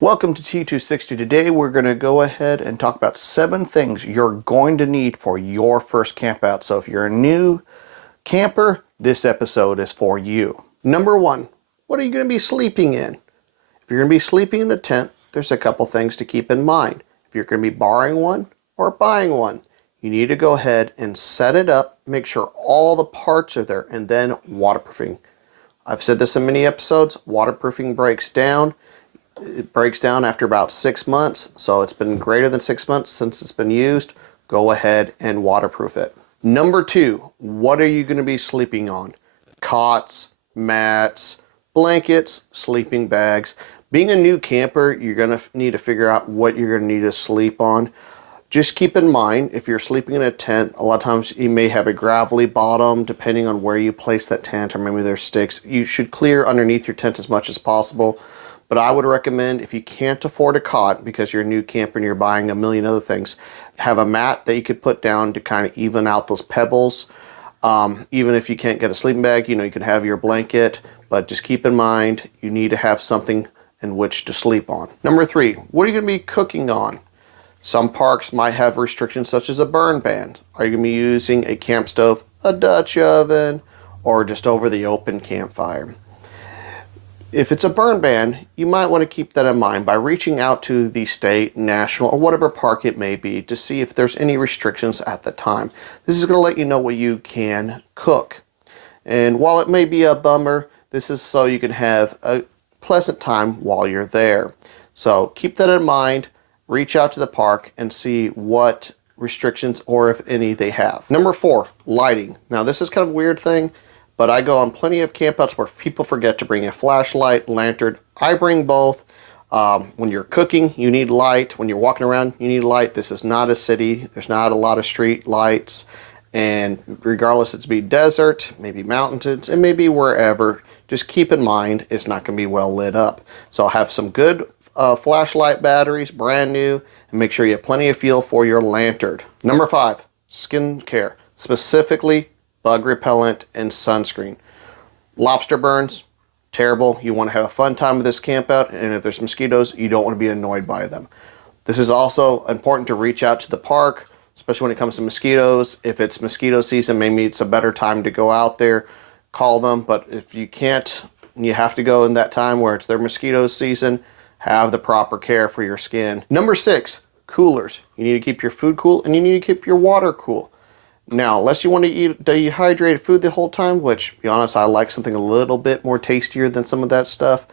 Welcome to T260. Today we're going to go ahead and talk about 7 things you're going to need for your first camp out. So if you're a new camper, this episode is for you. Number 1, what are you going to be sleeping in? If you're going to be sleeping in a tent, there's a couple things to keep in mind. If you're going to be borrowing one or buying one, you need to go ahead and set it up, make sure all the parts are there, and then waterproofing. I've said this in many episodes, waterproofing breaks down. It breaks down after about 6 months, so it's been greater than 6 months since it's been used. Go ahead and waterproof it. Number 2, what are you going to be sleeping on? Cots, mats, blankets, sleeping bags. Being a new camper, you're going to need to figure out what you're going to need to sleep on. Just keep in mind, if you're sleeping in a tent, a lot of times you may have a gravelly bottom depending on where you place that tent, or maybe there's sticks. You should clear underneath your tent as much as possible. But I would recommend, if you can't afford a cot because you're a new camper and you're buying a million other things, have a mat that you could put down to kind of even out those pebbles. Even if you can't get a sleeping bag, you can have your blanket, but just keep in mind you need to have something in which to sleep on. Number 3, what are you going to be cooking on? Some parks might have restrictions such as a burn ban. Are you going to be using a camp stove, a Dutch oven, or just over the open campfire? If it's a burn ban, you might want to keep that in mind by reaching out to the state, national, or whatever park it may be to see if there's any restrictions at the time. This is going to let you know what you can cook. And while it may be a bummer, this is so you can have a pleasant time while you're there. So keep that in mind, reach out to the park and see what restrictions or if any they have. Number 4, lighting. Now this is kind of a weird thing, but I go on plenty of campouts where people forget to bring a flashlight, lantern. I bring both. When you're cooking, you need light. When you're walking around, you need light. This is not a city. There's not a lot of street lights. And regardless, it's be desert, maybe mountains, and maybe wherever, just keep in mind it's not going to be well lit up. So I'll have some good flashlight batteries, brand new, and make sure you have plenty of fuel for your lantern. Number 5, skin care. Specifically, bug repellent and sunscreen. Lobster burns, terrible. You want to have a fun time with this camp out, and if there's mosquitoes, you don't want to be annoyed by them. This is also important to reach out to the park, especially when it comes to mosquitoes. If it's mosquito season, maybe it's a better time to go out there, call them. But if you can't, you have to go in that time where it's their mosquito season, have the proper care for your skin. Number 6, coolers. You need to keep your food cool and you need to keep your water cool. Now, unless you want to eat dehydrated food the whole time, which, to be honest, I like something a little bit more tastier than some of that stuff,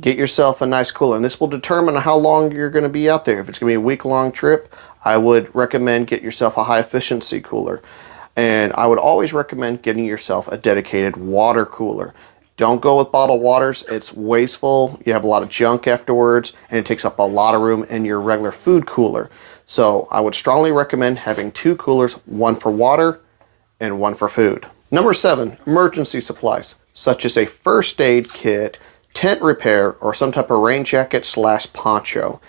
get yourself a nice cooler. And this will determine how long you're going to be out there. If it's going to be a week-long trip, I would recommend get yourself a high-efficiency cooler. And I would always recommend getting yourself a dedicated water cooler. Don't go with bottled waters. It's wasteful. You have a lot of junk afterwards, and it takes up a lot of room in your regular food cooler. So I would strongly recommend having 2 coolers, one for water and one for food. Number 7, emergency supplies, such as a first aid kit, tent repair, or some type of rain jacket / poncho.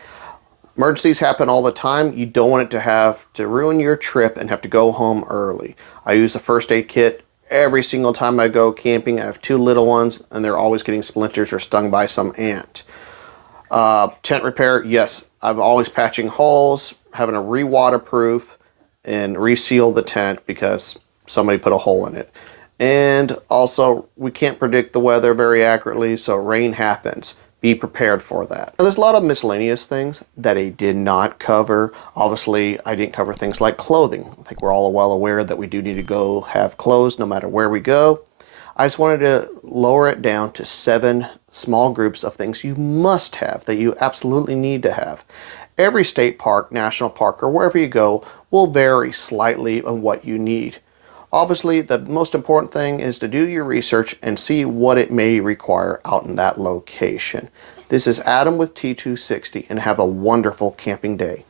Emergencies happen all the time. You don't want it to have to ruin your trip and have to go home early. I use a first aid kit every single time I go camping. I have 2 little ones, and they're always getting splinters or stung by some ant. Tent repair, yes, I'm always patching holes, having to re-waterproof and reseal the tent because somebody put a hole in it. And also, we can't predict the weather very accurately, so rain happens. Be prepared for that. Now, there's a lot of miscellaneous things that I did not cover. Obviously, I didn't cover things like clothing. I think we're all well aware that we do need to go have clothes no matter where we go. I just wanted to lower it down to 7 small groups of things you must have, that you absolutely need to have. Every state park, national park, or wherever you go will vary slightly on what you need. Obviously, the most important thing is to do your research and see what it may require out in that location. This is Adam with T260, and have a wonderful camping day.